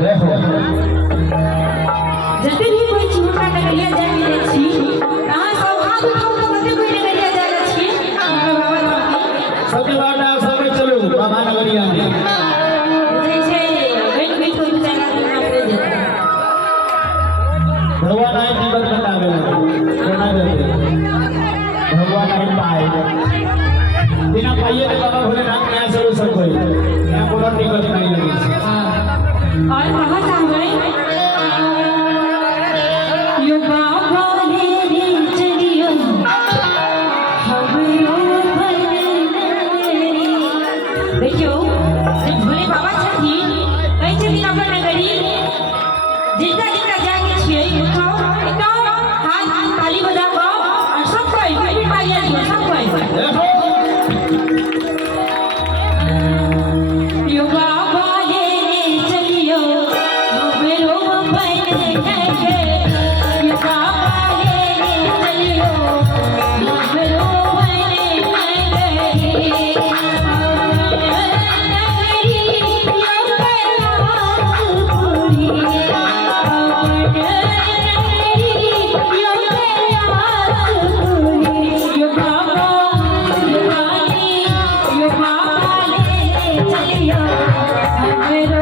जते भी कोई चिंता नगरिया जाय मिले छी अहाँ सब हाथ उठाउ त कते कोई नगरिया जाय छी बाबा सबके बाटा सब चलू बाबा नगरिया में जैसे बैठ बैठ कोई जाना हमरे जेता भगवान आए जीवन बतावे कोना देते भगवान आए पाए बिना पाइए तो बाबा भोलेनाथ के यहाँ चलो सब कोई यहाँ बोला टिकट नहीं लगी और कहाँ जावे यो बाबा ले रे चलियो हमरो भले देखियो भोले बाबा छथिन कहि छथिन अपन नगरी जिनका जिनका जाके छियै उठाओ एकदम हाथ ताली बजाओ और सब कोई पाइया दियो सब कोई यो बाबा ले रे चलियो हमरो भले यो बाबा ले रे चलियो हमरो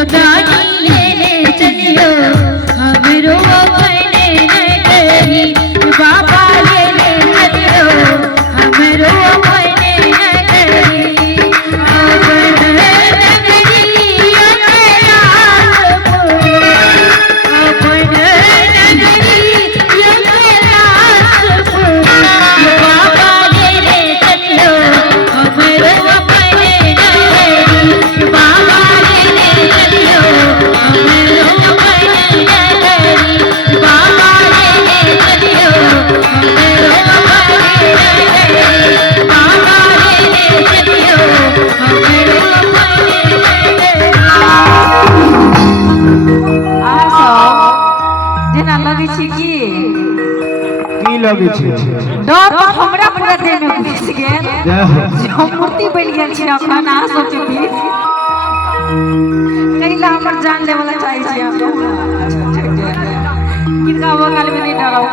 जुदाई लेने चलियो हमरो अपने नगरी बाबा लेने चलियो हमरो अपने नगरी अपने नगरी की लगे छै डर तो हमरा पूरा देह में घुस गेल जय हो जो मूर्ति बन गेल छी अखन आ सोचती कहिला हमर जान ले वाला चाहे छी आप किनका वो काल में नहीं डराओ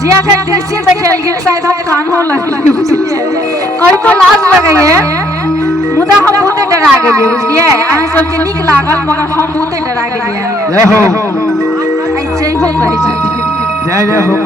जी अगर दृश्य देखे लेकिन शायद हम कान हो लगे कई तो लाज लगे मुदा हम बहुते डरा गेलिए बुझलिए अहाँ सबके नीक लागल मगर हम बहुते डरा गेलिए जय हो ऐसे हो कहे छी जय जय हो